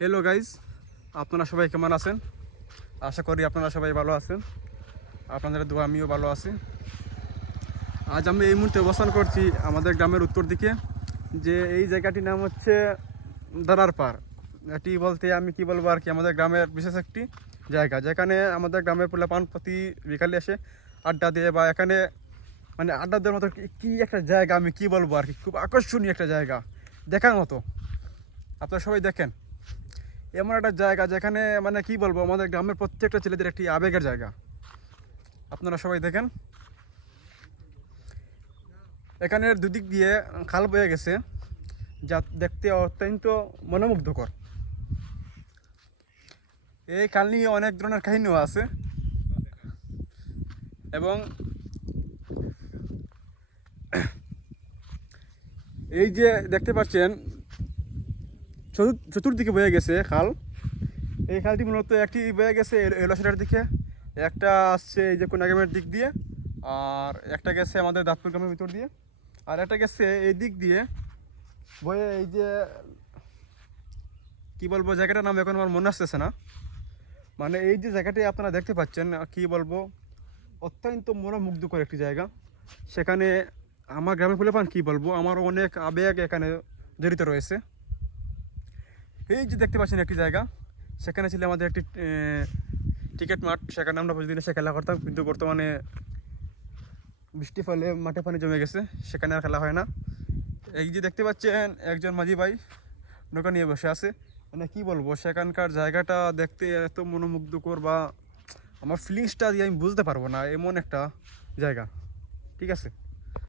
Hello guys, আপনারা সবাই কেমন আছেন? আশা করি আপনারা সবাই ভালো আছেন। আপনাদের দোয়া আমিও ভালো আছি। আজ আমি এই মুহূর্তে অবস্থান করছি আমাদের গ্রামের উত্তর দিকে, যে এই জায়গাটির নাম হচ্ছে দারার পার। এটি বলতে আমি কি বলবো আর কি, আমাদের গ্রামের বিশেষ একটি জায়গা, যেখানে আমাদের গ্রামের পোলাপান প্রতি বিকালে এসে আড্ডা দিয়ে, বা এখানে মানে আড্ডা দেওয়ার মতো কি একটা জায়গা, আমি কি বলবো আর কি, খুব আকর্ষণীয় একটা জায়গা, দেখার মতো। আপনারা সবাই দেখেন, এমন একটা জায়গা যেখানে মানে কি বলবো, আমাদের গ্রামের প্রত্যেকটা ছেলেদের একটি আবেগের জায়গা। আপনারা সবাই দেখেন, এখানের দুদিক দিয়ে খাল বয়ে গেছে, যা দেখতে অত্যন্ত মনোমুগ্ধকর। এই খাল নিয়ে অনেক ধরনের কাহিনীও আছে, এবং এই যে দেখতে পাচ্ছেন চতুর্দিকে বয়ে গেছে খাল। এই খালটি মূলত একটি বয়ে গেছে এলোসাটার দিকে, একটা আসছে এই যে কোনাগ্রামের দিক দিয়ে, আর একটা গেছে আমাদের দাঁতপুর গ্রামের ভিতর দিয়ে, আর একটা গেছে এই দিক দিয়ে বয়ে, এই যে কি বলবো জায়গাটার নাম এখন আমার মনে আসতেছে না। মানে এই যে জায়গাটি আপনারা দেখতে পাচ্ছেন, কি বলবো, অত্যন্ত মনোমুগ্ধকর একটি জায়গা। সেখানে আমার গ্রামের পোলাপান কি বলবো, আমার অনেক আবেগ এখানে জড়িত রয়েছে। এই যে দেখতে পাচ্ছেন একটি জায়গা, সেখানে ছিল আমাদের একটি ক্রিকেট মাঠ। সেখানে আমরা প্রতিদিন এসে খেলা করতাম, কিন্তু বর্তমানে বৃষ্টি ফলে মাঠে পানি জমে গেছে, সেখানে আর খেলা হয় না। এই যে দেখতে পাচ্ছেন একজন মাঝি ভাই নৌকা নিয়ে বসে আছে। মানে কি বলবো, সেখানকার জায়গাটা দেখতে এত মনোমুগ্ধকর, বা আমার ফিলিংসটা দিয়ে আমি বুঝতে পারবো না, এমন একটা জায়গা। ঠিক আছে।